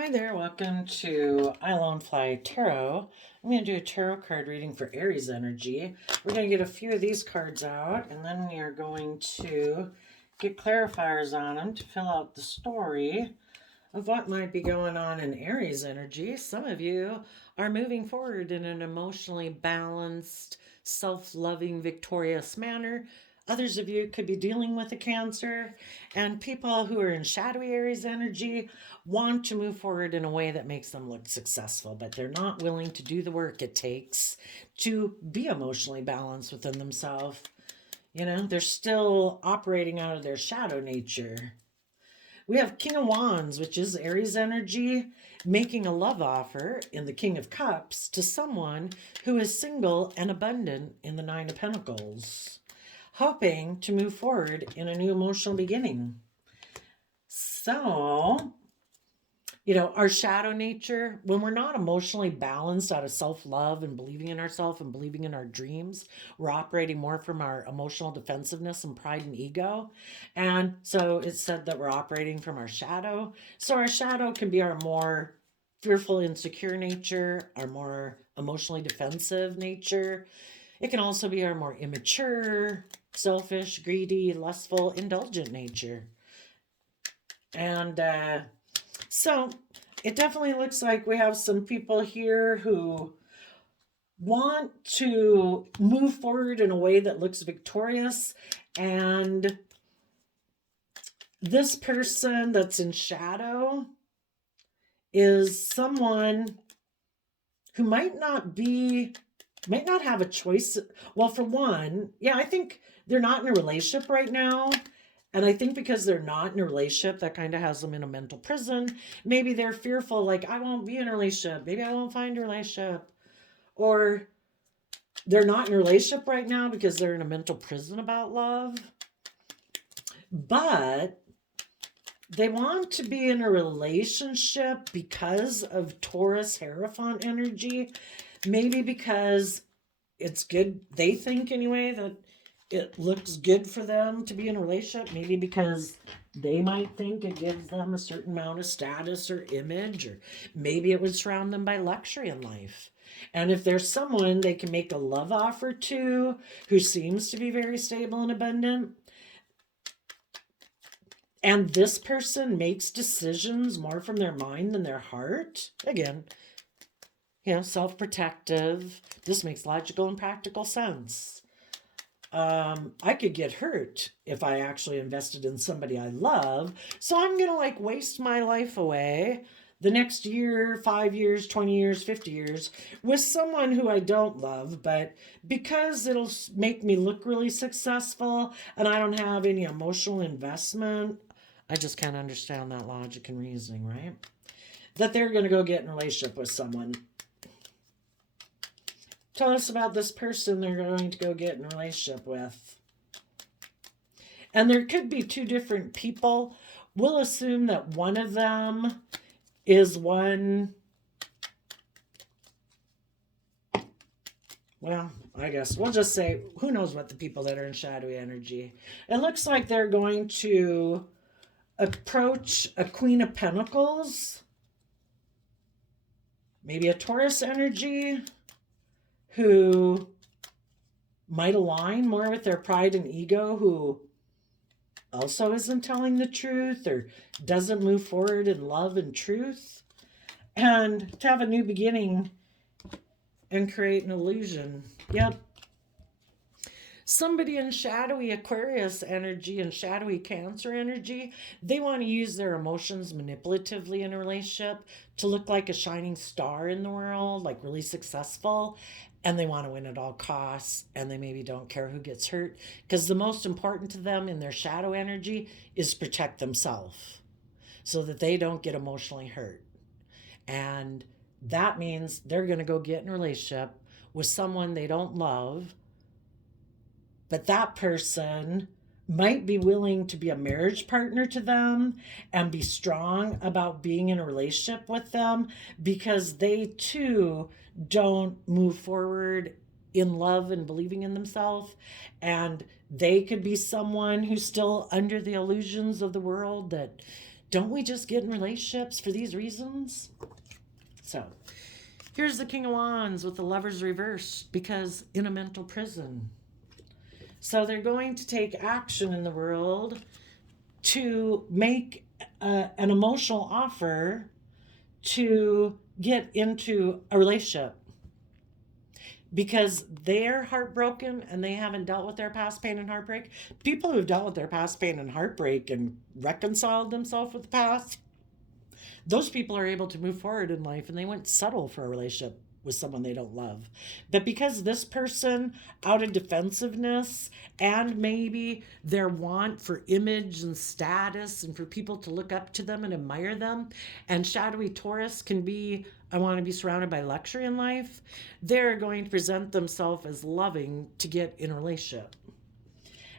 Hi there, welcome to I Alone Fly Tarot. I'm going to do a tarot card reading for Aries energy. We're going to get a few of these cards out, and then we are going to get clarifiers on them to fill out the story of what might be going on in Aries energy. Some of you are moving forward in an emotionally balanced, self-loving, victorious manner. Others of you could be dealing with a Cancer, and people who are in shadowy Aries energy want to move forward in a way that makes them look successful, but they're not willing to do the work it takes to be emotionally balanced within themselves. You know, they're still operating out of their shadow nature. We have King of Wands, which is Aries energy, making a love offer in the King of Cups to someone who is single and abundant in the Nine of Pentacles, hoping to move forward in a new emotional beginning. So, you know, our shadow nature, when we're not emotionally balanced out of self-love and believing in ourselves and believing in our dreams, we're operating more from our emotional defensiveness and pride and ego. And so it's said that we're operating from our shadow. So our shadow can be our more fearful, insecure nature, our more emotionally defensive nature. It can also be our more immature, selfish, greedy, lustful, indulgent nature. And so it definitely looks like we have some people here who want to move forward in a way that looks victorious. And this person that's in shadow is someone who might not have a choice. Well, for one, yeah, I think they're not in a relationship right now. And I think because they're not in a relationship, that kind of has them in a mental prison. Maybe they're fearful, like, I won't be in a relationship. Maybe I won't find a relationship. Or they're not in a relationship right now because they're in a mental prison about love. But they want to be in a relationship because of Taurus Hierophant energy. Maybe because it's good, they think anyway, that it looks good for them to be in a relationship. Maybe because they might think it gives them a certain amount of status or image, or maybe it would surround them by luxury in life. And if there's someone they can make a love offer to who seems to be very stable and abundant, and this person makes decisions more from their mind than their heart, again, you know, self-protective, this makes logical and practical sense. I could get hurt if I actually invested in somebody I love. So I'm going to like waste my life away the next year, 5 years, 20 years, 50 years with someone who I don't love, but because it'll make me look really successful and I don't have any emotional investment, I just can't understand that logic and reasoning, right? That they're going to go get in a relationship with someone. Tell us about this person they're going to go get in a relationship with. And there could be two different people. We'll assume that one of them is one. Well, I guess we'll just say, who knows what the people that are in shadowy energy. It looks like they're going to approach a Queen of Pentacles. Maybe a Taurus energy, who might align more with their pride and ego, who also isn't telling the truth or doesn't move forward in love and truth, and to have a new beginning and create an illusion. Yep. Somebody in shadowy Aquarius energy and shadowy Cancer energy, they want to use their emotions manipulatively in a relationship to look like a shining star in the world, like really successful, and they want to win at all costs, and they maybe don't care who gets hurt, because the most important to them in their shadow energy is protect themselves so that they don't get emotionally hurt. And that means they're going to go get in a relationship with someone they don't love, but that person might be willing to be a marriage partner to them and be strong about being in a relationship with them, because they too don't move forward in love and believing in themselves. And they could be someone who's still under the illusions of the world, that don't we just get in relationships for these reasons? So here's the King of Wands with the Lovers reversed, because in a mental prison. So they're going to take action in the world to make an emotional offer to get into a relationship, because they're heartbroken and they haven't dealt with their past pain and heartbreak. People who've dealt with their past pain and heartbreak and reconciled themselves with the past, those people are able to move forward in life, and they wouldn't settle for a relationship with someone they don't love. But because this person, out of defensiveness and maybe their want for image and status and for people to look up to them and admire them, and shadowy Taurus can be, I want to be surrounded by luxury in life, they're going to present themselves as loving to get in a relationship.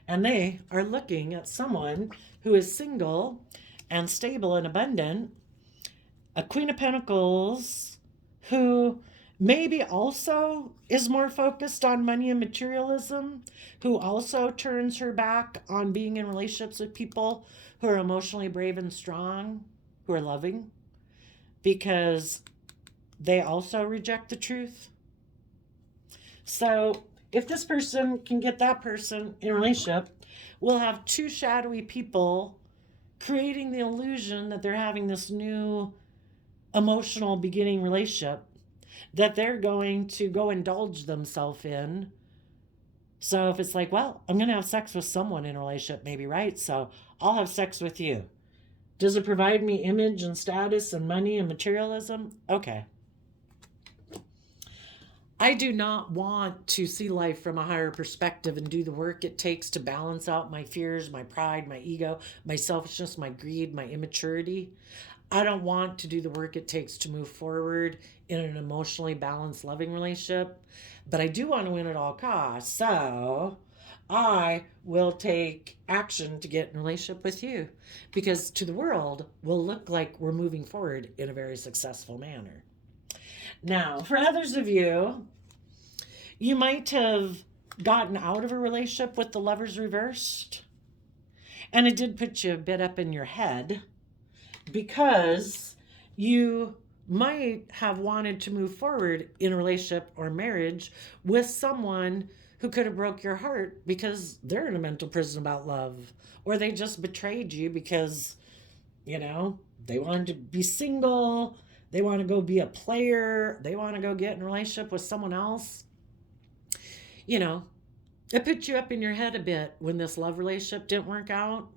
And they are looking at someone who is single and stable and abundant, a Queen of Pentacles, who maybe also is more focused on money and materialism, who also turns her back on being in relationships with people who are emotionally brave and strong, who are loving, because they also reject the truth. So if this person can get that person in a relationship, we'll have two shadowy people creating the illusion that they're having this new emotional beginning relationship that they're going to go indulge themselves in. So if it's like, well, I'm going to have sex with someone in a relationship, maybe, right? So I'll have sex with you. Does it provide me image and status and money and materialism? Okay. I do not want to see life from a higher perspective and do the work it takes to balance out my fears, my pride, my ego, my selfishness, my greed, my immaturity. I don't want to do the work it takes to move forward in an emotionally balanced, loving relationship, but I do want to win at all costs. So I will take action to get in a relationship with you, because to the world, we'll look like we're moving forward in a very successful manner. Now, for others of you, you might have gotten out of a relationship with the Lovers reversed, and it did put you a bit up in your head, because you might have wanted to move forward in a relationship or marriage with someone who could have broke your heart because they're in a mental prison about love, or they just betrayed you because, they wanted to be single, they want to go be a player, they want to go get in a relationship with someone else. It put you up in your head a bit when this love relationship didn't work out.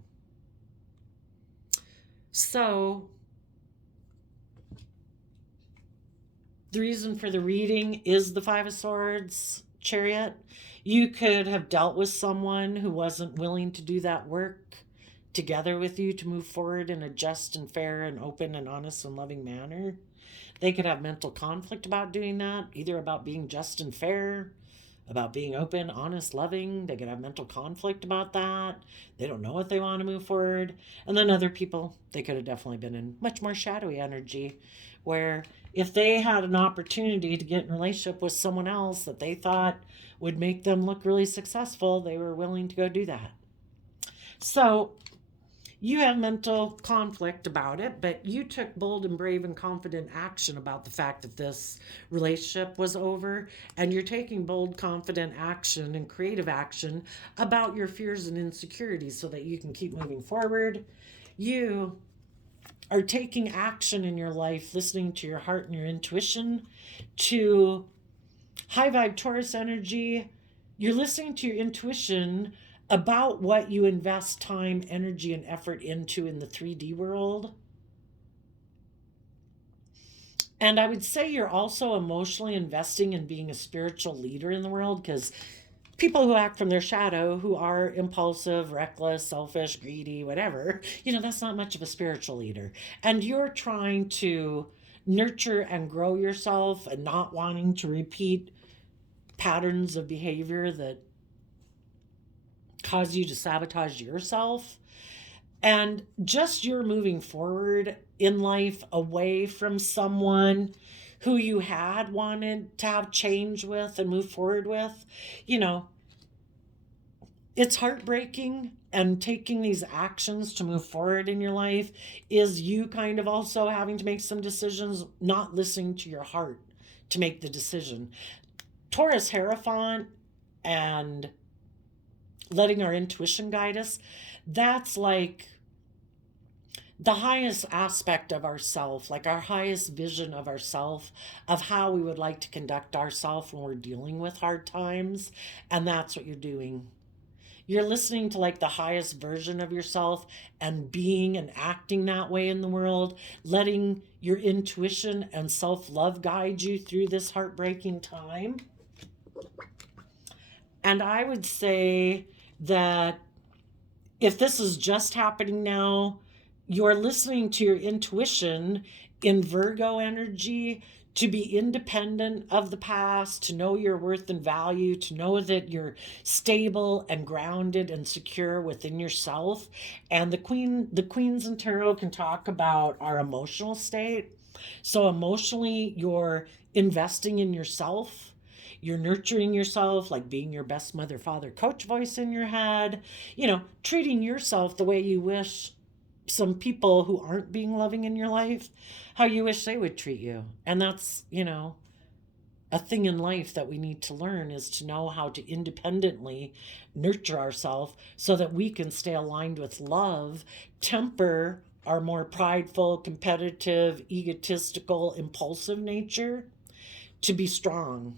So the reason for the reading is the Five of Swords, Chariot. You could have dealt with someone who wasn't willing to do that work together with you to move forward in a just and fair and open and honest and loving manner. They could have mental conflict about doing that, either about being just and fair, about being open, honest, loving. They could have mental conflict about that. They don't know what they want to move forward. And then other people, they could have definitely been in much more shadowy energy, where if they had an opportunity to get in a relationship with someone else that they thought would make them look really successful, they were willing to go do that. So you have mental conflict about it, but you took bold and brave and confident action about the fact that this relationship was over, and you're taking bold, confident action and creative action about your fears and insecurities so that you can keep moving forward. You are taking action in your life, listening to your heart and your intuition, to high vibe Taurus energy. You're listening to your intuition about what you invest time, energy, and effort into in the 3D world. And I would say you're also emotionally investing in being a spiritual leader in the world, because people who act from their shadow, who are impulsive, reckless, selfish, greedy, whatever, that's not much of a spiritual leader. And you're trying to nurture and grow yourself and not wanting to repeat patterns of behavior that cause you to sabotage yourself. And just you're moving forward in life away from someone who you had wanted to have change with and move forward with. it's heartbreaking, and taking these actions to move forward in your life is you kind of also having to make some decisions, not listening to your heart to make the decision. Taurus Hierophant and letting our intuition guide us, that's like the highest aspect of ourself, like our highest vision of ourself, of how we would like to conduct ourselves when we're dealing with hard times. And that's what you're doing. You're listening to like the highest version of yourself and being and acting that way in the world, letting your intuition and self-love guide you through this heartbreaking time. And I would say that if this is just happening now, you're listening to your intuition in Virgo energy to be independent of the past, to know your worth and value, to know that you're stable and grounded and secure within yourself. And the queens in tarot can talk about our emotional state. So emotionally, you're investing in yourself. You're nurturing yourself, like being your best mother, father, coach voice in your head, treating yourself the way you wish some people who aren't being loving in your life, how you wish they would treat you. And that's, a thing in life that we need to learn, is to know how to independently nurture ourselves so that we can stay aligned with love, temper our more prideful, competitive, egotistical, impulsive nature to be strong.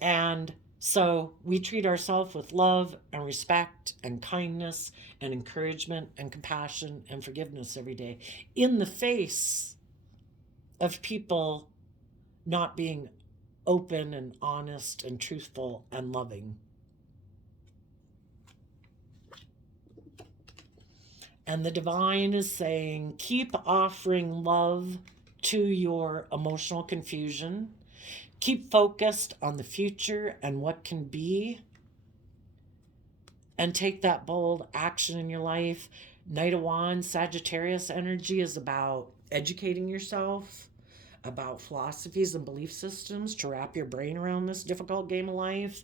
And so we treat ourselves with love and respect and kindness and encouragement and compassion and forgiveness every day, in the face of people not being open and honest and truthful and loving. And the divine is saying, keep offering love to your emotional confusion. Keep focused on the future and what can be, and take that bold action in your life. Knight of Wands, Sagittarius energy is about educating yourself, about philosophies and belief systems, to wrap your brain around this difficult game of life,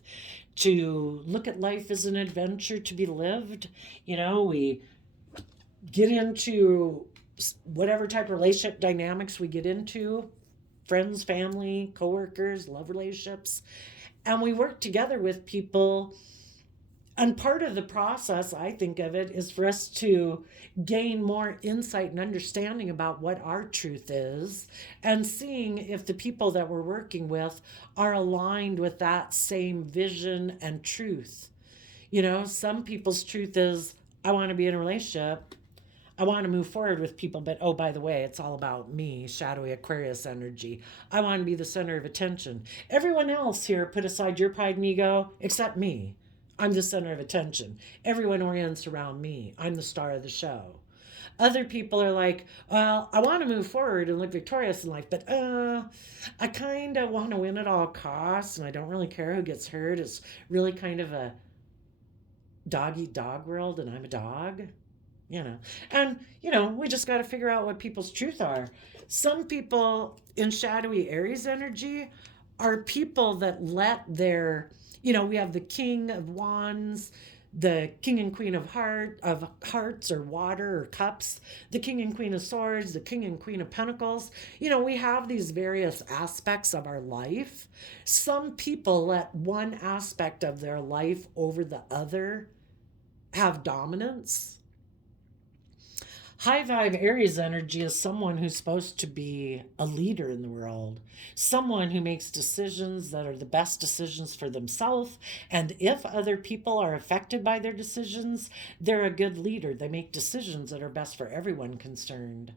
to look at life as an adventure to be lived. We get into whatever type of relationship dynamics we get into, friends, family, coworkers, love relationships, and we work together with people. And part of the process, I think of it, is for us to gain more insight and understanding about what our truth is, and seeing if the people that we're working with are aligned with that same vision and truth. Some people's truth is, I want to be in a relationship, I want to move forward with people, but oh, by the way, it's all about me, shadowy Aquarius energy. I want to be the center of attention. Everyone else here, put aside your pride and ego, except me. I'm the center of attention. Everyone orients around me. I'm the star of the show. Other people are like, well, I want to move forward and look victorious in life, but I kind of want to win at all costs, and I don't really care who gets hurt. It's really kind of a dog-eat-dog world, and I'm a dog. And we just got to figure out what people's truth are. Some people in shadowy Aries energy are people that let their, we have the King of Wands, the King and Queen of Hearts, or water, or cups, the King and Queen of Swords, the King and Queen of Pentacles. We have these various aspects of our life. Some people let one aspect of their life over the other have dominance. High vibe Aries energy is someone who's supposed to be a leader in the world, someone who makes decisions that are the best decisions for themselves. And if other people are affected by their decisions, they're a good leader. They make decisions that are best for everyone concerned.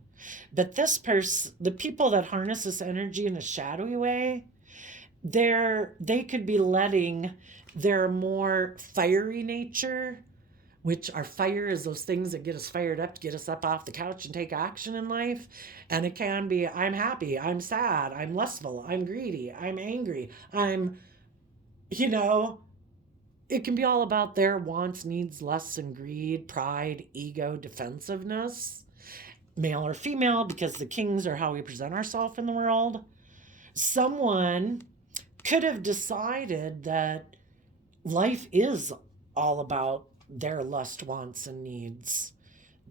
But the people that harness this energy in a shadowy way, they could be letting their more fiery nature, which our fire is those things that get us fired up, to get us up off the couch and take action in life. And it can be, I'm happy, I'm sad, I'm lustful, I'm greedy, I'm angry, it can be all about their wants, needs, lusts, and greed, pride, ego, defensiveness, male or female, because the kings are how we present ourselves in the world. Someone could have decided that life is all about their lust, wants, and needs.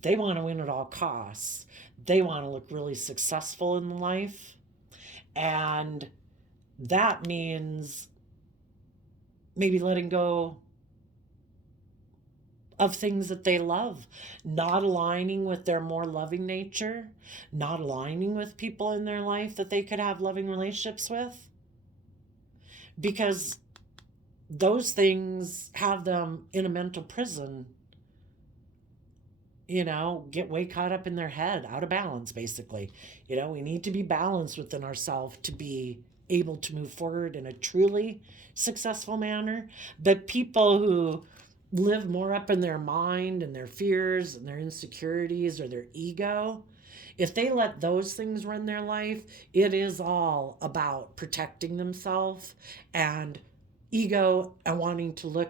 They want to win at all costs. They want to look really successful in life. And that means maybe letting go of things that they love, not aligning with their more loving nature, not aligning with people in their life that they could have loving relationships with, because those things have them in a mental prison, get way caught up in their head, out of balance, basically. We need to be balanced within ourselves to be able to move forward in a truly successful manner. But people who live more up in their mind and their fears and their insecurities or their ego, if they let those things run their life, it is all about protecting themselves and ego and wanting to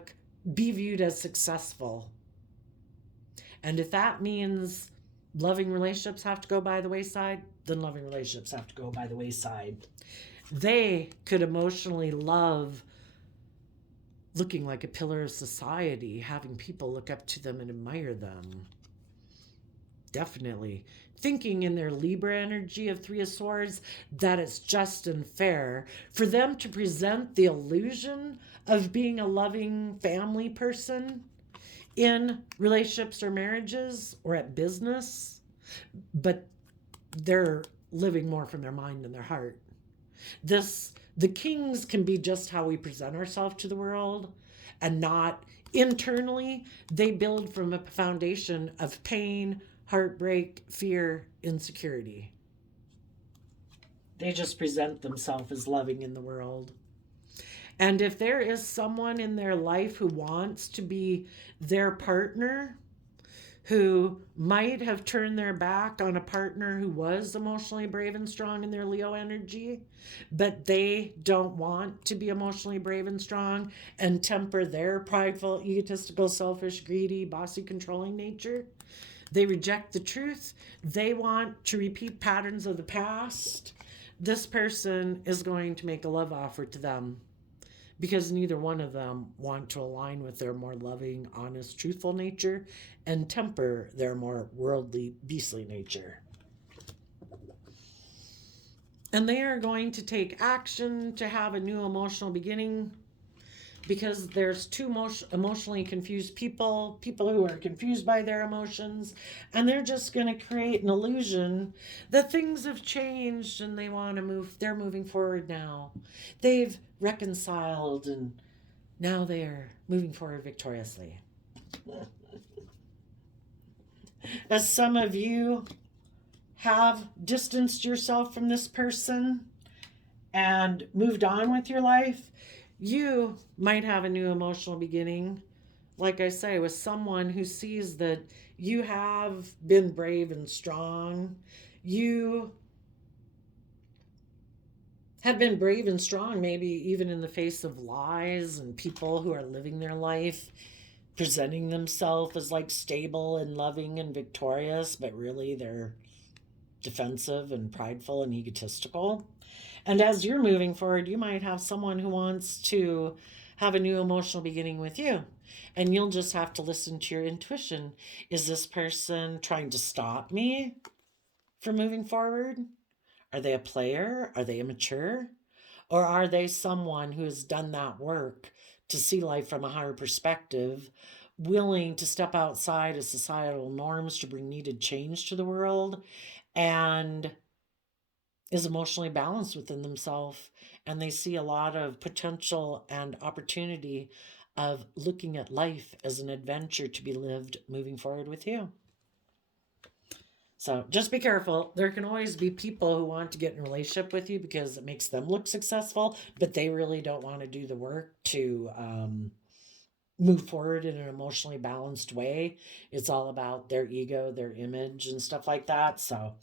be viewed as successful. And if that means loving relationships have to go by the wayside, then loving relationships have to go by the wayside. They could emotionally love looking like a pillar of society, having people look up to them and admire them. Definitely. Thinking in their Libra energy of Three of Swords that it's just and fair for them to present the illusion of being a loving family person in relationships or marriages or at business, but they're living more from their mind than their heart. The kings can be just how we present ourselves to the world, and not internally. They build from a foundation of pain, heartbreak, fear, insecurity. They just present themselves as loving in the world. And if there is someone in their life who wants to be their partner, who might have turned their back on a partner who was emotionally brave and strong in their Leo energy, but they don't want to be emotionally brave and strong and temper their prideful, egotistical, selfish, greedy, bossy, controlling nature. They reject the truth. They want to repeat patterns of the past. This person is going to make a love offer to them, because neither one of them want to align with their more loving, honest, truthful nature and temper their more worldly, beastly nature. And they are going to take action to have a new emotional beginning, because there's two emotionally confused people who are confused by their emotions, and they're just going to create an illusion that things have changed and they're moving forward now. They've reconciled and now they're moving forward victoriously. As some of you have distanced yourself from this person and moved on with your life, you might have a new emotional beginning, like I say, with someone who sees that you have been brave and strong. You have been brave and strong, maybe even in the face of lies and people who are living their life presenting themselves as like stable and loving and victorious, but really they're defensive and prideful and egotistical. And as you're moving forward, you might have someone who wants to have a new emotional beginning with you. And you'll just have to listen to your intuition. Is this person trying to stop me from moving forward? Are they a player? Are they immature? Or are they someone who has done that work to see life from a higher perspective, willing to step outside of societal norms to bring needed change to the world, and is emotionally balanced within themselves, and they see a lot of potential and opportunity of looking at life as an adventure to be lived moving forward with you. So just be careful. There can always be people who want to get in a relationship with you because it makes them look successful, but they really don't want to do the work to move forward in an emotionally balanced way. It's all about their ego, their image, and stuff like that. So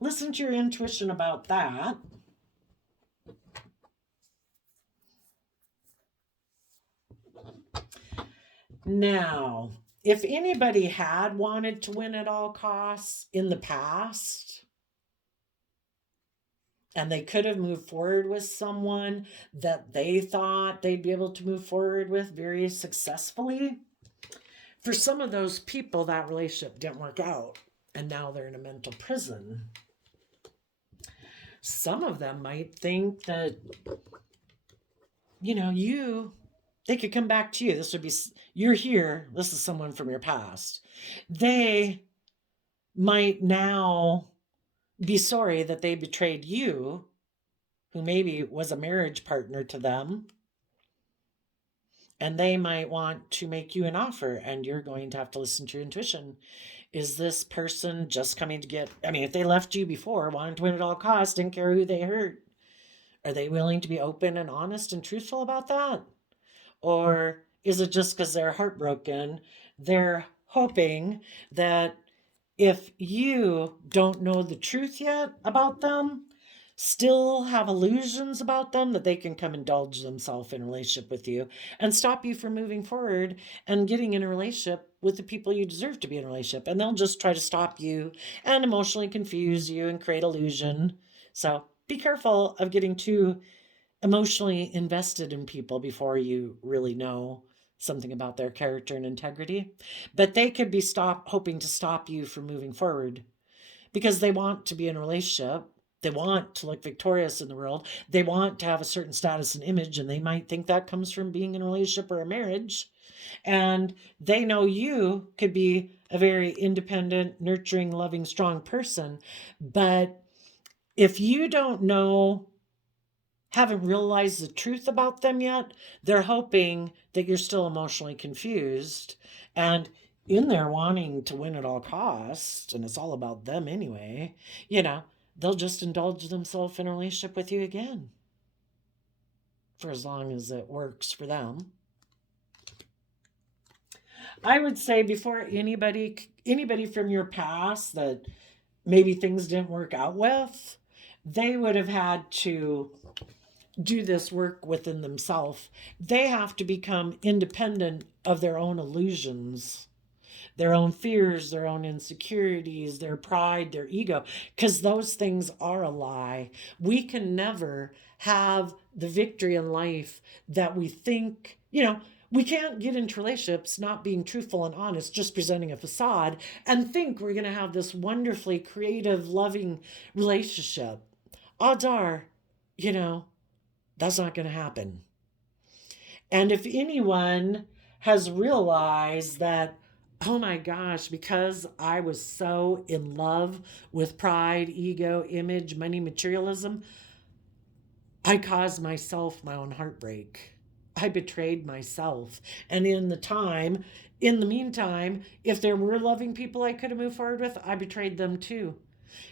listen to your intuition about that. Now, if anybody had wanted to win at all costs in the past, and they could have moved forward with someone that they thought they'd be able to move forward with very successfully, For some of those people, that relationship didn't work out, and now they're in a mental prison. Some of them might think that, they could come back to you. This would be, you're here. This is someone from your past. They might now be sorry that they betrayed you, who maybe was a marriage partner to them. And they might want to make you an offer, and you're going to have to listen to your intuition. Is this person just coming to get, if they left you before, wanting to win at all costs, didn't care who they hurt, are they willing to be open and honest and truthful about that? Or is it just because they're heartbroken? They're hoping that if you don't know the truth yet about them, still have illusions about them, that they can come indulge themselves in a relationship with you and stop you from moving forward and getting in a relationship with the people you deserve to be in a relationship. And they'll just try to stop you and emotionally confuse you and create illusion. So be careful of getting too emotionally invested in people before you really know something about their character and integrity. But they could be hoping to stop you from moving forward because they want to be in a relationship. They want to look victorious in the world. They want to have a certain status and image, and they might think that comes from being in a relationship or a marriage. And they know you could be a very independent, nurturing, loving, strong person. But if you don't know, haven't realized the truth about them yet, they're hoping that you're still emotionally confused and in there wanting to win at all costs, and it's all about them anyway, they'll just indulge themselves in a relationship with you again for as long as it works for them. I would say before anybody from your past that maybe things didn't work out with, they would have had to do this work within themselves. They have to become independent of their own illusions, their own fears, their own insecurities, their pride, their ego, because those things are a lie. We can never have the victory in life that we think, we can't get into relationships not being truthful and honest, just presenting a facade, and think we're going to have this wonderfully creative, loving relationship. Odds are, that's not going to happen. And if anyone has realized that, oh my gosh, because I was so in love with pride, ego, image, money, materialism, I caused myself my own heartbreak. I betrayed myself. And in the meantime, if there were loving people I could have moved forward with, I betrayed them too.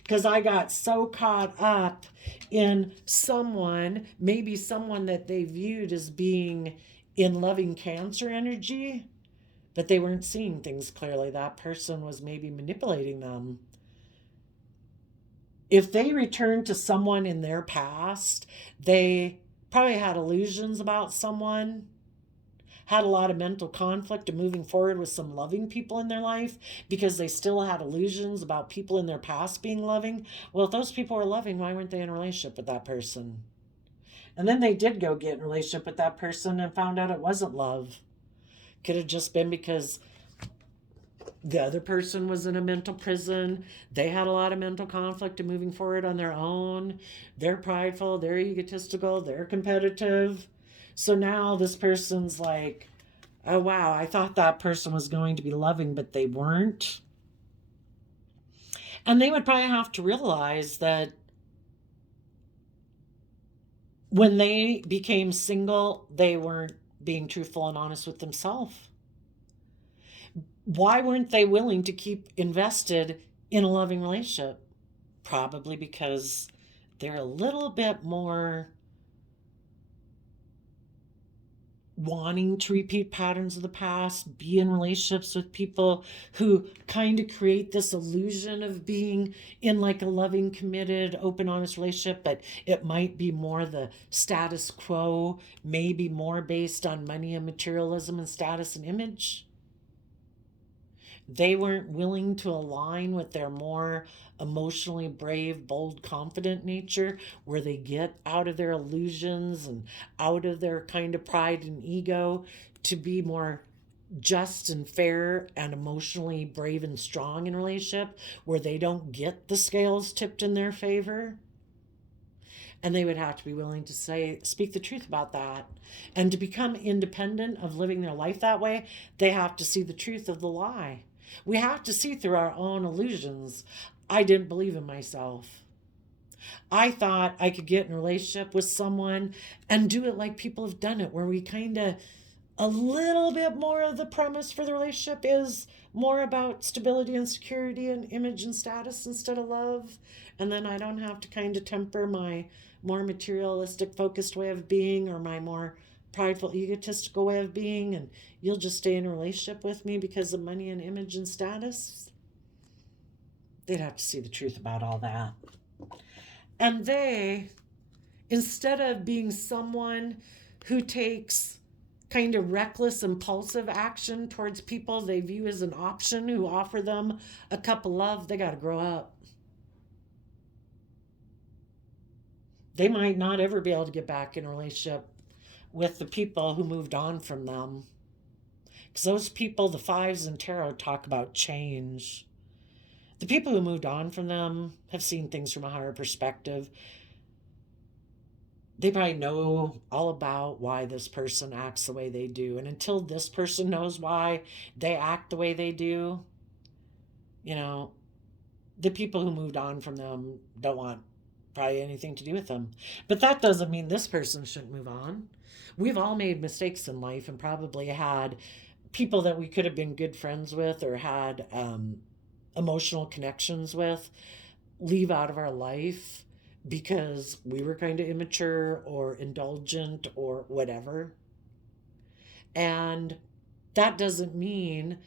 Because I got so caught up in maybe someone that they viewed as being in loving Cancer energy, but they weren't seeing things clearly. That person was maybe manipulating them. If they returned to someone in their past, they probably had illusions about someone, had a lot of mental conflict and moving forward with some loving people in their life because they still had illusions about people in their past being loving. Well, if those people were loving, why weren't they in a relationship with that person? And then they did go get in a relationship with that person and found out it wasn't love. Could have just been because the other person was in a mental prison. They had a lot of mental conflict and moving forward on their own. They're prideful, they're egotistical, they're competitive. So now this person's like, oh wow, I thought that person was going to be loving, but they weren't. And they would probably have to realize that when they became single, they weren't being truthful and honest with themselves. Why weren't they willing to keep invested in a loving relationship? Probably because they're a little bit more wanting to repeat patterns of the past, be in relationships with people who kind of create this illusion of being in like a loving, committed, open, honest relationship, but it might be more the status quo, maybe more based on money and materialism and status and image. They weren't willing to align with their more emotionally brave, bold, confident nature, where they get out of their illusions and out of their kind of pride and ego to be more just and fair and emotionally brave and strong in a relationship where they don't get the scales tipped in their favor. And they would have to be willing to speak the truth about that. And to become independent of living their life that way, they have to see the truth of the lie. We have to see through our own illusions. I didn't believe in myself. I thought I could get in a relationship with someone and do it like people have done it, where we kind of, a little bit more of the premise for the relationship is more about stability and security and image and status instead of love. And then I don't have to kind of temper my more materialistic focused way of being or my more prideful egotistical way of being, and you'll just stay in a relationship with me because of money and image and status. They'd have to see the truth about all that. And they, instead of being someone who takes kind of reckless, impulsive action towards people they view as an option who offer them a cup of love, they got to grow up. They might not ever be able to get back in a relationship with the people who moved on from them. Because those people, the fives in tarot, talk about change. The people who moved on from them have seen things from a higher perspective. They probably know all about why this person acts the way they do. And until this person knows why they act the way they do, the people who moved on from them don't want probably anything to do with them. But that doesn't mean this person shouldn't move on. We've all made mistakes in life and probably had people that we could have been good friends with or had emotional connections with leave out of our life because we were kind of immature or indulgent or whatever. And that doesn't mean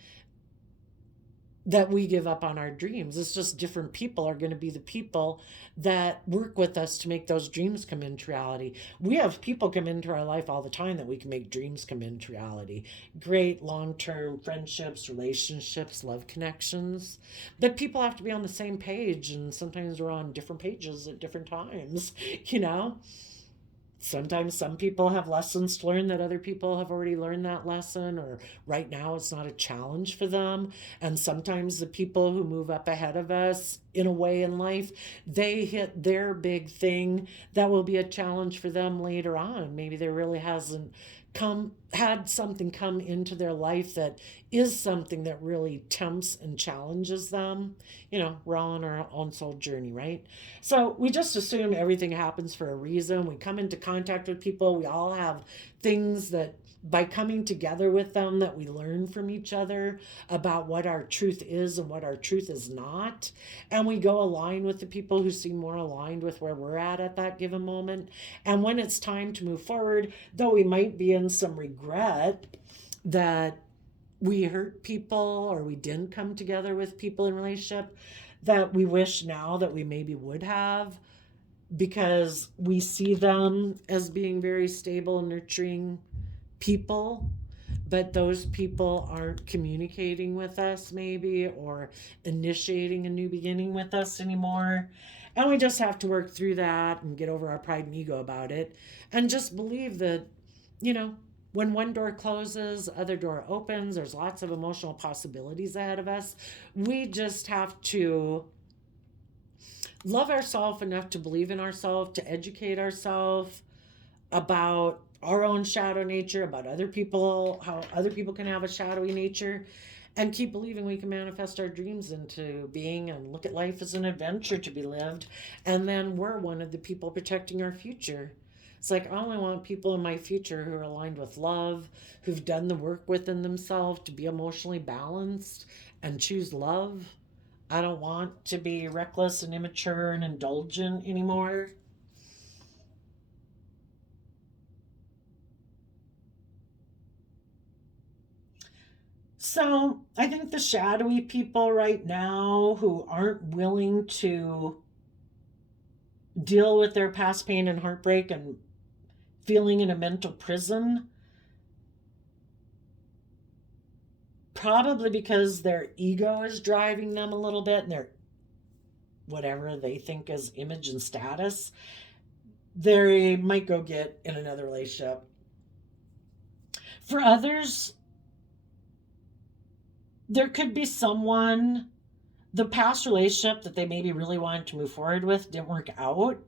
that we give up on our dreams. It's just different people are going to be the people that work with us to make those dreams come into reality. We have people come into our life all the time that we can make dreams come into reality. Great long-term friendships, relationships, love connections. But people have to be on the same page, and sometimes we're on different pages at different times, Sometimes some people have lessons to learn that other people have already learned that lesson, or right now it's not a challenge for them. And sometimes the people who move up ahead of us in a way in life, they hit their big thing that will be a challenge for them later on. Maybe there really hasn't had something come into their life that is something that really tempts and challenges them. We're all on our own soul journey, right? So we just assume everything happens for a reason. We come into contact with people. We all have things that by coming together with them that we learn from each other about what our truth is and what our truth is not. And we go align with the people who seem more aligned with where we're at that given moment. And when it's time to move forward, though we might be in some regret that we hurt people or we didn't come together with people in relationship that we wish now that we maybe would have, because we see them as being very stable, nurturing people, but those people aren't communicating with us maybe or initiating a new beginning with us anymore. And we just have to work through that and get over our pride and ego about it and just believe that, when one door closes, other door opens. There's lots of emotional possibilities ahead of us. We just have to love ourselves enough to believe in ourselves, to educate ourselves about our own shadow nature, about other people, how other people can have a shadowy nature, and keep believing we can manifest our dreams into being and look at life as an adventure to be lived. And then we're one of the people protecting our future. It's like, I only want people in my future who are aligned with love, who've done the work within themselves to be emotionally balanced and choose love. I don't want to be reckless and immature and indulgent anymore. So I think the shadowy people right now who aren't willing to deal with their past pain and heartbreak and feeling in a mental prison, probably because their ego is driving them a little bit and their whatever they think is image and status, they might go get in another relationship. For others, there could be someone, the past relationship that they maybe really wanted to move forward with didn't work out.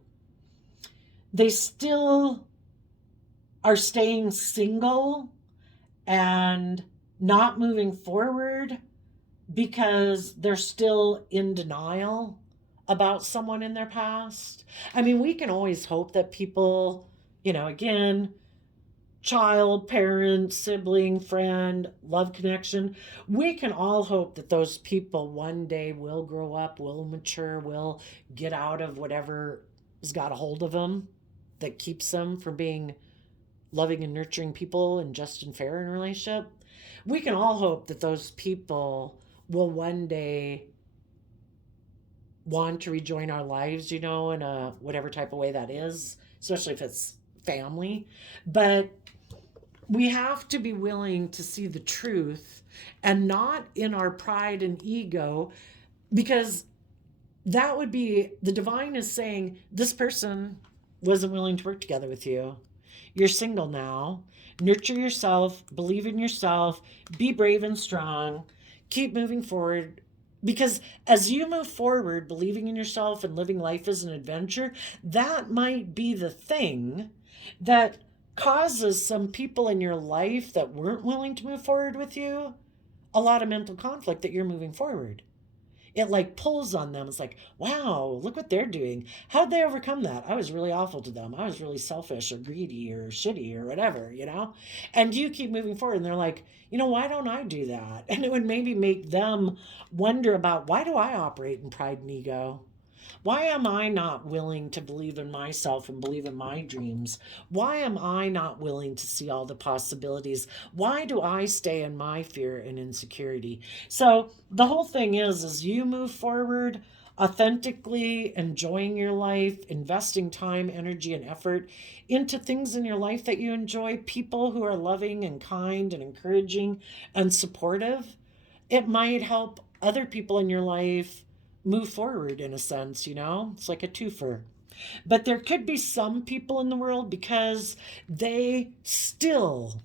They still are staying single and not moving forward because they're still in denial about someone in their past. I mean, we can always hope that people, again, child, parent, sibling, friend, love connection, we can all hope that those people one day will grow up, will mature, will get out of whatever has got a hold of them that keeps them from being loving and nurturing people and just and fair in a relationship. We can all hope that those people will one day want to rejoin our lives, in a whatever type of way that is, especially if it's family. But we have to be willing to see the truth and not in our pride and ego, because that would be the divine is saying, this person wasn't willing to work together with you. You're single now. Nurture yourself, believe in yourself, be brave and strong, keep moving forward. Because as you move forward, believing in yourself and living life as an adventure, that might be the thing that causes some people in your life that weren't willing to move forward with you a lot of mental conflict that you're moving forward. It like pulls on them. It's like, wow, look what they're doing. How'd they overcome that? I was really awful to them. I was really selfish or greedy or shitty or whatever, And you keep moving forward and they're like, why don't I do that? And it would maybe make them wonder about, why do I operate in pride and ego? Why am I not willing to believe in myself and believe in my dreams? Why am I not willing to see all the possibilities? Why do I stay in my fear and insecurity? So the whole thing is, as you move forward, authentically enjoying your life, investing time, energy, and effort into things in your life that you enjoy, people who are loving and kind and encouraging and supportive, it might help other people in your life move forward in a sense, It's like a twofer. But there could be some people in the world, because they still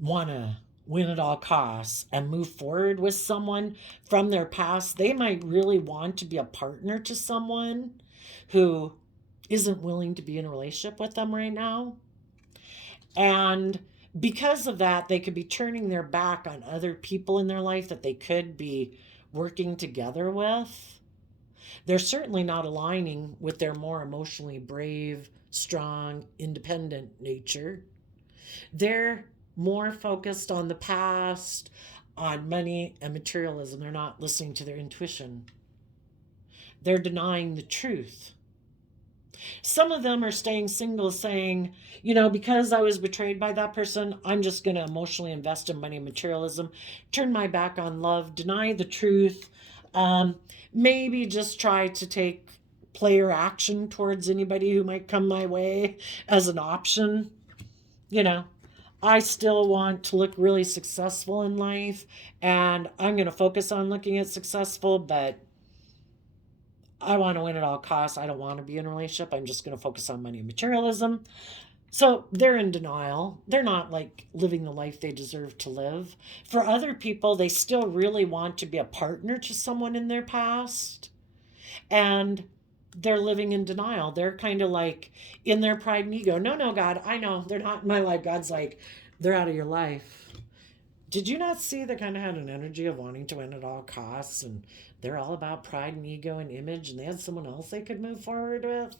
want to win at all costs and move forward with someone from their past. They might really want to be a partner to someone who isn't willing to be in a relationship with them right now. And because of that, they could be turning their back on other people in their life that they could be working together with. They're certainly not aligning with their more emotionally brave, strong, independent nature. They're more focused on the past, on money and materialism. They're not listening to their intuition. They're denying the truth. Some of them are staying single, saying, because I was betrayed by that person, I'm just going to emotionally invest in money and materialism, turn my back on love, deny the truth, maybe just try to take player action towards anybody who might come my way as an option. I still want to look really successful in life, and I'm going to focus on looking at successful, but I want to win at all costs. I don't want to be in a relationship. I'm just going to focus on money and materialism. So they're in denial. They're not like living the life they deserve to live. For other people, they still really want to be a partner to someone in their past, and they're living in denial. They're kind of like in their pride and ego. No, God, I know they're not in my life. God's like, they're out of your life. Did you not see they kind of had an energy of wanting to win at all costs, and they're all about pride and ego and image, and they had someone else they could move forward with?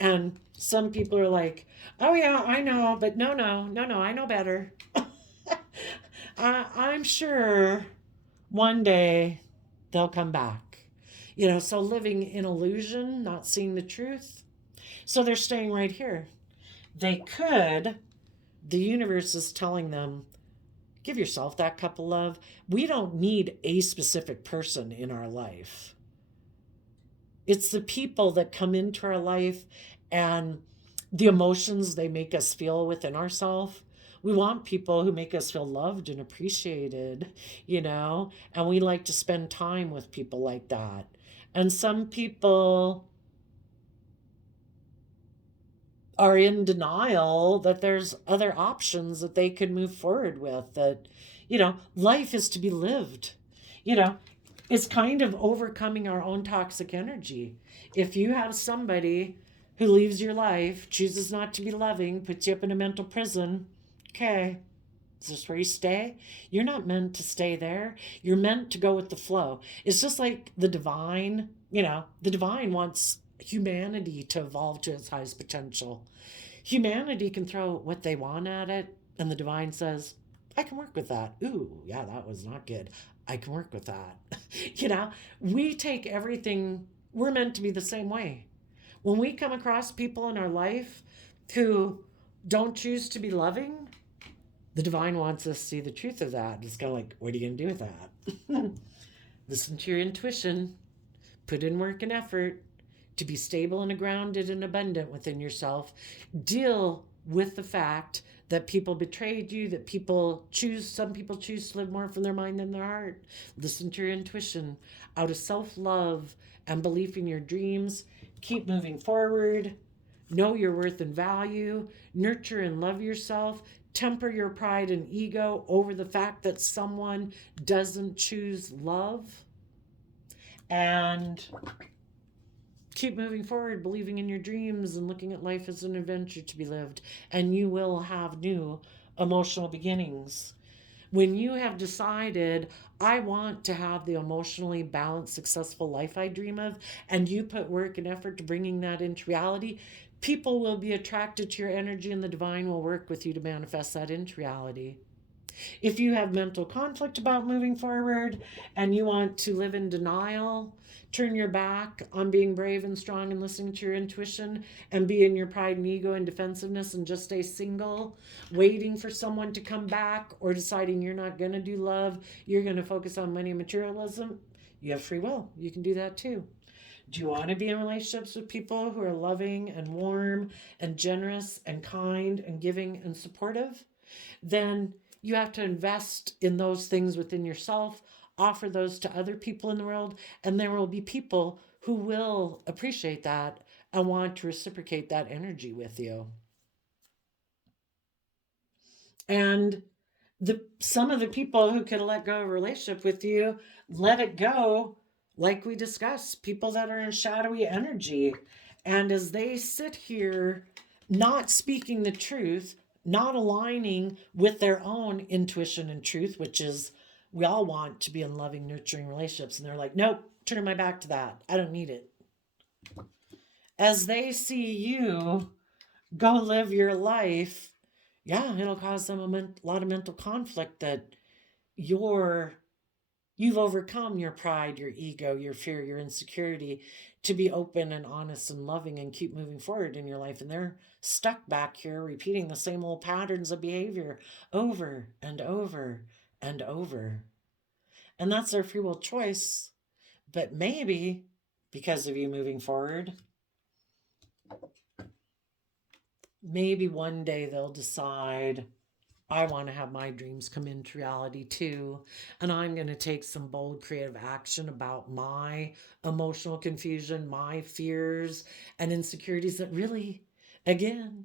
And some people are like, oh yeah, I know, but no, I know better. I'm sure one day they'll come back. So living in illusion, not seeing the truth. So they're staying right here. The universe is telling them, give yourself that cup of love. We don't need a specific person in our life. It's the people that come into our life and the emotions they make us feel within ourselves. We want people who make us feel loved and appreciated, and we like to spend time with people like that. And some people are in denial that there's other options that they could move forward with, that, Life is to be lived. It's kind of overcoming our own toxic energy. If you have somebody who leaves your life, chooses not to be loving, puts you up in a mental prison, okay, is this where you stay? You're not meant to stay there. You're meant to go with the flow. It's just like the divine, the divine wants humanity to evolve to its highest potential. Humanity can throw what they want at it, and the divine says, I can work with that. Ooh, yeah, that was not good. I can work with that. We take everything, we're meant to be the same way. When we come across people in our life who don't choose to be loving, the divine wants us to see the truth of that. It's kind of like, what are you going to do with that? Listen to your intuition, put in work and effort to be stable and grounded and abundant within yourself. Deal with the fact that people betrayed you, that some people choose to live more from their mind than their heart. Listen to your intuition. Out of self-love and belief in your dreams, keep moving forward. Know your worth and value. Nurture and love yourself. Temper your pride and ego over the fact that someone doesn't choose love. And keep moving forward, believing in your dreams and looking at life as an adventure to be lived. And you will have new emotional beginnings. When you have decided, I want to have the emotionally balanced, successful life I dream of, and you put work and effort to bringing that into reality, people will be attracted to your energy, and the divine will work with you to manifest that into reality. If you have mental conflict about moving forward and you want to live in denial, turn your back on being brave and strong and listening to your intuition and be in your pride and ego and defensiveness and just stay single, waiting for someone to come back, or deciding you're not going to do love, you're going to focus on money and materialism, you have free will. You can do that too. Do you want to be in relationships with people who are loving and warm and generous and kind and giving and supportive? Then you have to invest in those things within yourself, offer those to other people in the world, and there will be people who will appreciate that and want to reciprocate that energy with you. And some of the people who can let go of a relationship with you, let it go, like we discussed, people that are in shadowy energy. And as they sit here not speaking the truth, not aligning with their own intuition and truth, which is we all want to be in loving, nurturing relationships. And they're like, nope, turn my back to that. I don't need it. As they see you go live your life, yeah, it'll cause them a lot of mental conflict that you've overcome your pride, your ego, your fear, your insecurity to be open and honest and loving and keep moving forward in your life. And they're stuck back here repeating the same old patterns of behavior over and over and over. And that's their free will choice. But maybe because of you moving forward, maybe one day they'll decide, I want to have my dreams come into reality too. And I'm going to take some bold creative action about my emotional confusion, my fears and insecurities that really, again,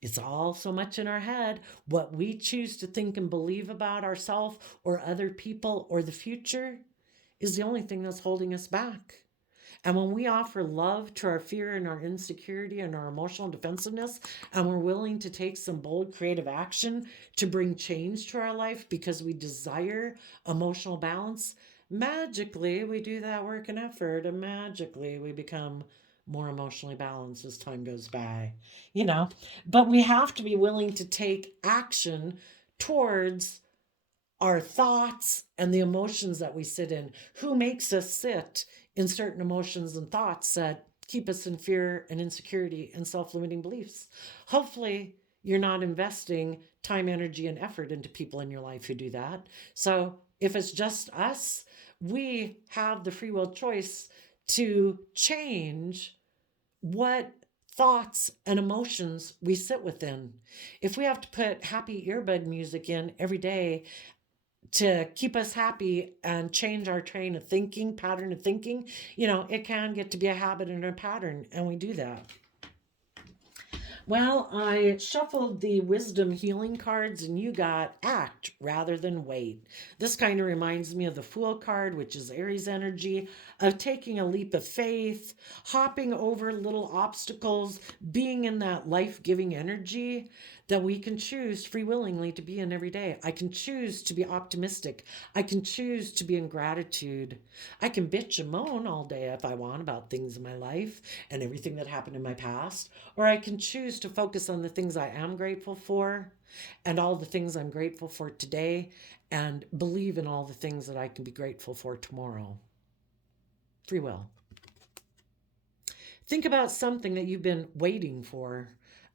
it's all so much in our head. What we choose to think and believe about ourselves or other people or the future is the only thing that's holding us back. And when we offer love to our fear and our insecurity and our emotional defensiveness, and we're willing to take some bold creative action to bring change to our life because we desire emotional balance, magically we do that work and effort, and magically we become more emotionally balanced as time goes by. But we have to be willing to take action towards our thoughts and the emotions that we sit in. Who makes us sit in certain emotions and thoughts that keep us in fear and insecurity and self-limiting beliefs? Hopefully, you're not investing time, energy, and effort into people in your life who do that. So if it's just us, we have the free will choice to change what thoughts and emotions we sit within. If we have to put happy earbud music in every day to keep us happy and change our pattern of thinking, it can get to be a habit and a pattern, and we do that. Well, I shuffled the wisdom healing cards and you got act rather than wait. This kind of reminds me of the Fool card, which is Aries energy, of taking a leap of faith, hopping over little obstacles, being in that life giving energy that we can choose free willingly to be in every day. I can choose to be optimistic. I can choose to be in gratitude. I can bitch and moan all day if I want about things in my life and everything that happened in my past, or I can choose to focus on the things I am grateful for and all the things I'm grateful for today and believe in all the things that I can be grateful for tomorrow. Free will. Think about something that you've been waiting for.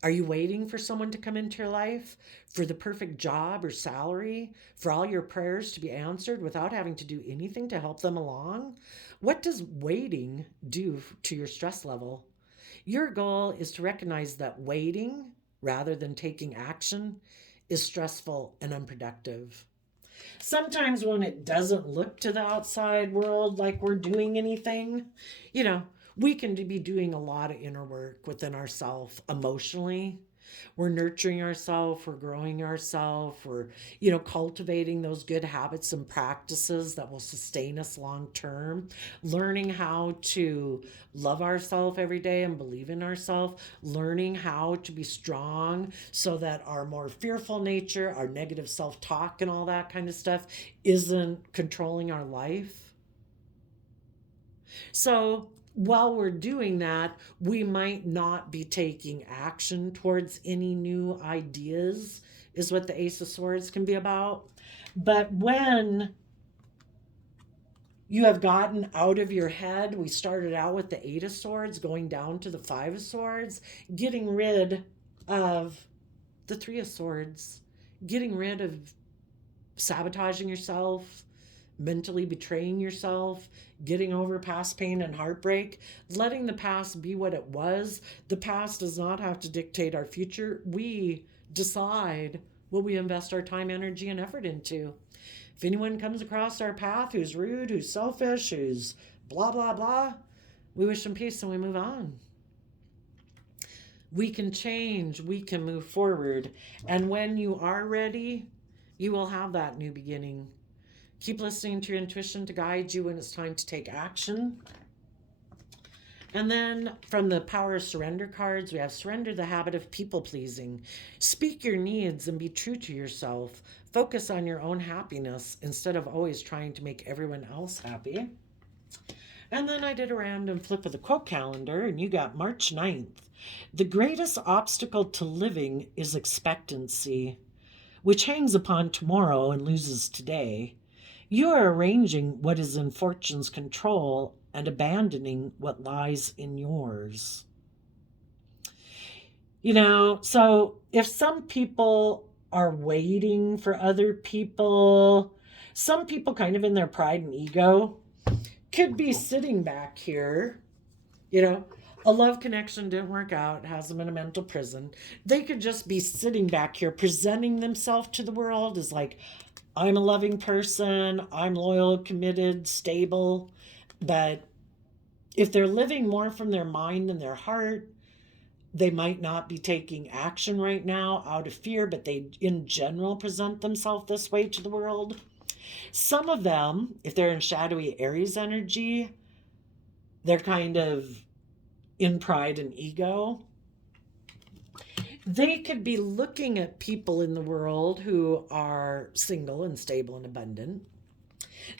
Are you waiting for someone to come into your life? For the perfect job or salary? For all your prayers to be answered without having to do anything to help them along? What does waiting do to your stress level? Your goal is to recognize that waiting, rather than taking action, is stressful and unproductive. Sometimes when it doesn't look to the outside world like we're doing anything, you know, we can be doing a lot of inner work within ourselves emotionally. We're nurturing ourselves, we're growing ourselves, we're, cultivating those good habits and practices that will sustain us long term, learning how to love ourselves every day and believe in ourselves, learning how to be strong so that our more fearful nature, our negative self talk, and all that kind of stuff isn't controlling our life. So, while we're doing that, we might not be taking action towards any new ideas, is what the Ace of Swords can be about. But when you have gotten out of your head, we started out with the Eight of Swords, going down to the Five of Swords, getting rid of the Three of Swords, getting rid of sabotaging yourself, mentally betraying yourself, getting over past pain and heartbreak, letting the past be what it was. The past does not have to dictate our future. We decide what we invest our time, energy, and effort into. If anyone comes across our path who's rude, who's selfish, who's blah, blah, blah, we wish them peace and we move on. We can change, we can move forward. And when you are ready, you will have that new beginning. Keep listening to your intuition to guide you when it's time to take action. And then from the Power of Surrender cards, we have surrender the habit of people pleasing. Speak your needs and be true to yourself. Focus on your own happiness instead of always trying to make everyone else happy. And then I did a random flip of the quote calendar, and you got March 9th. The greatest obstacle to living is expectancy, which hangs upon tomorrow and loses today. You are arranging what is in fortune's control and abandoning what lies in yours. So if some people are waiting for other people, some people kind of in their pride and ego could be sitting back here, a love connection didn't work out, has them in a mental prison. They could just be sitting back here presenting themselves to the world as like, I'm a loving person, I'm loyal, committed, stable. But if they're living more from their mind than their heart, they might not be taking action right now out of fear, but they in general present themselves this way to the world. Some of them, if they're in shadowy Aries energy, they're kind of in pride and ego. They could be looking at people in the world who are single and stable and abundant.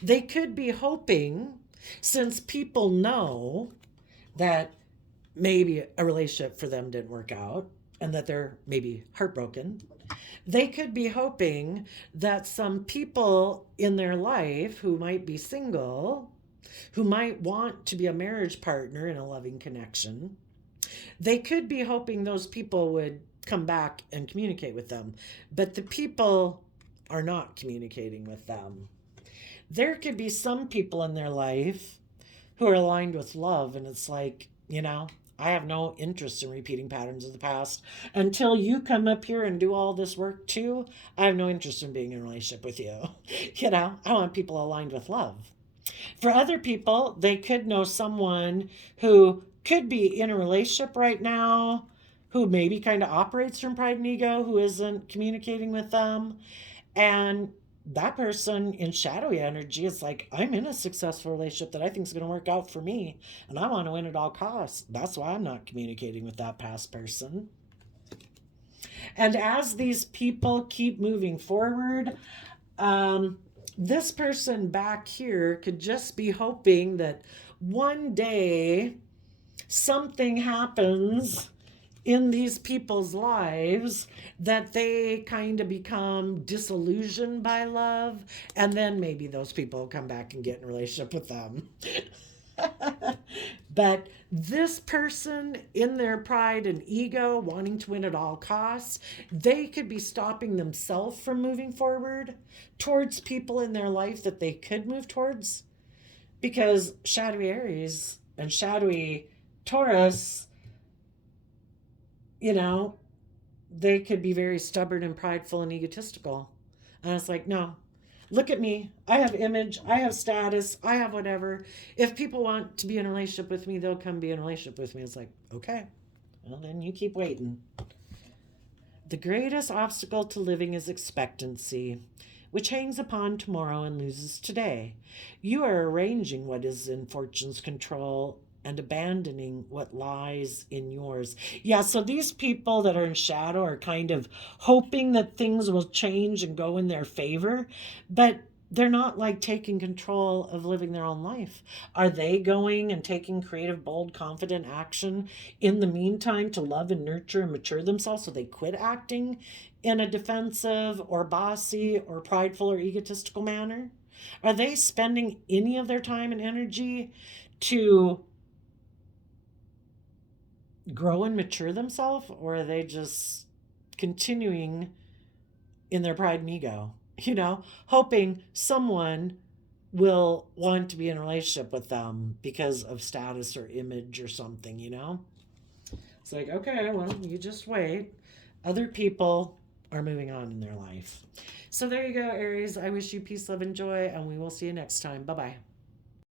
They could be hoping, since people know that maybe a relationship for them didn't work out and that they're maybe heartbroken, they could be hoping that some people in their life who might be single, who might want to be a marriage partner in a loving connection, they could be hoping those people would come back and communicate with them. But the people are not communicating with them. There could be some people in their life who are aligned with love, and it's like, I have no interest in repeating patterns of the past. Until you come up here and do all this work too, I have no interest in being in a relationship with you. I want people aligned with love. For other people, they could know someone who could be in a relationship right now, who maybe kind of operates from pride and ego, who isn't communicating with them. And that person in shadowy energy is like, I'm in a successful relationship that I think is going to work out for me, and I want to win at all costs. That's why I'm not communicating with that past person. And as these people keep moving forward, this person back here could just be hoping that one day something happens in these people's lives that they kind of become disillusioned by love, and then maybe those people will come back and get in a relationship with them. But this person, in their pride and ego, wanting to win at all costs, they could be stopping themselves from moving forward towards people in their life that they could move towards. Because shadowy Aries and shadowy Taurus, you know, they could be very stubborn and prideful and egotistical. And it's like, no, look at me. I have image. I have status. I have whatever. If people want to be in a relationship with me, they'll come be in a relationship with me. It's like, okay, well, then you keep waiting. The greatest obstacle to living is expectancy, which hangs upon tomorrow and loses today. You are arranging what is in fortune's control and abandoning what lies in yours. Yeah, so these people that are in shadow are kind of hoping that things will change and go in their favor, but they're not like taking control of living their own life. Are they going and taking creative, bold, confident action in the meantime to love and nurture and mature themselves so they quit acting in a defensive or bossy or prideful or egotistical manner? Are they spending any of their time and energy to grow and mature themselves, or are they just continuing in their pride and ego, hoping someone will want to be in a relationship with them because of status or image or something? It's like, okay, well, you just wait. Other people are moving on in their life. So there you go, Aries. I wish you peace, love, and joy, and we will see you next time. Bye-bye.